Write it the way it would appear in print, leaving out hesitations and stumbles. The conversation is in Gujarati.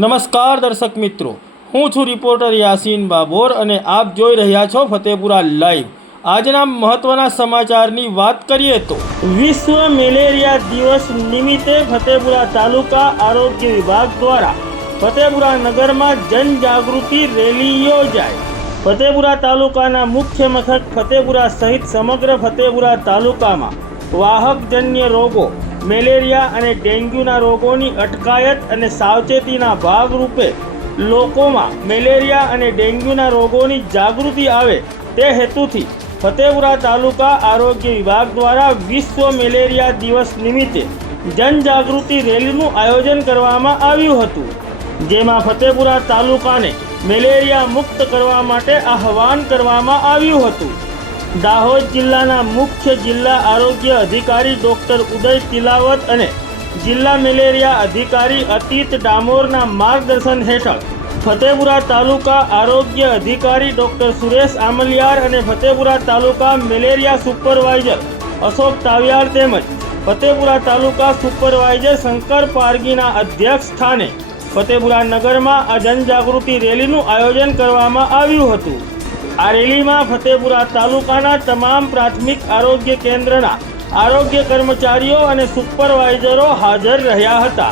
નમસ્કાર દર્શક મિત્રો, હું છું રિપોર્ટર યાસીન બાબોર અને આપ જોઈ રહ્યા છો ફતેપુરા લાઈવ। આજના મહત્વના સમાચારની વાત કરીએ તો વિશ્વ મેલેરિયા દિવસ નિમિત્તે ફતેપુરા તાલુકા આરોગ્ય વિભાગ દ્વારા ફતેપુરા નગરમાં જનજાગૃતિ રેલી યોજાઈ। ફતેપુરા તાલુકાના મુખ્ય મથક ફતેપુરા સહિત સમગ્ર ફતેપુરા તાલુકામાં વાહકજન્ય રોગો મેલેરિયા અને ડેન્ગ્યુના રોગોની અટકાયત અને સાવચેતીના ભાગરૂપે લોકોમાં મેલેરિયા અને ડેન્ગ્યુના રોગોની જાગૃતિ આવે તે હેતુથી ફતેપુરા તાલુકા આરોગ્ય વિભાગ દ્વારા વિશ્વ મેલેરિયા દિવસ નિમિત્તે જનજાગૃતિ રેલીનું આયોજન કરવામાં આવ્યું હતું, જેમાં ફતેપુરા તાલુકાને મેલેરિયા મુક્ત કરવા માટે આહવાન કરવામાં આવ્યું હતું। દાહોદ જિલ્લાના મુખ્ય જિલ્લા આરોગ્ય અધિકારી ડૉક્ટર ઉદય તિલાવત અને જિલ્લા મેલેરિયા અધિકારી અતીત ડામોરના માર્ગદર્શન હેઠળ ફતેપુરા તાલુકા આરોગ્ય અધિકારી ડૉક્ટર સુરેશ આમલિયાર અને ફતેપુરા તાલુકા મેલેરિયા સુપરવાઇઝર અશોક તાવિયાર તેમજ ફતેપુરા તાલુકા સુપરવાઇઝર શંકર પારગીના અધ્યક્ષ સ્થાને ફતેપુરા નગરમાં આ જનજાગૃતિ રેલીનું આયોજન કરવામાં આવ્યું હતું। આ રેલીમાં ફતેપુરા તાલુકાના તમામ પ્રાથમિક આરોગ્ય કેન્દ્રના આરોગ્ય કર્મચારીઓ અને સુપરવાઇઝરો હાજર રહ્યા હતા।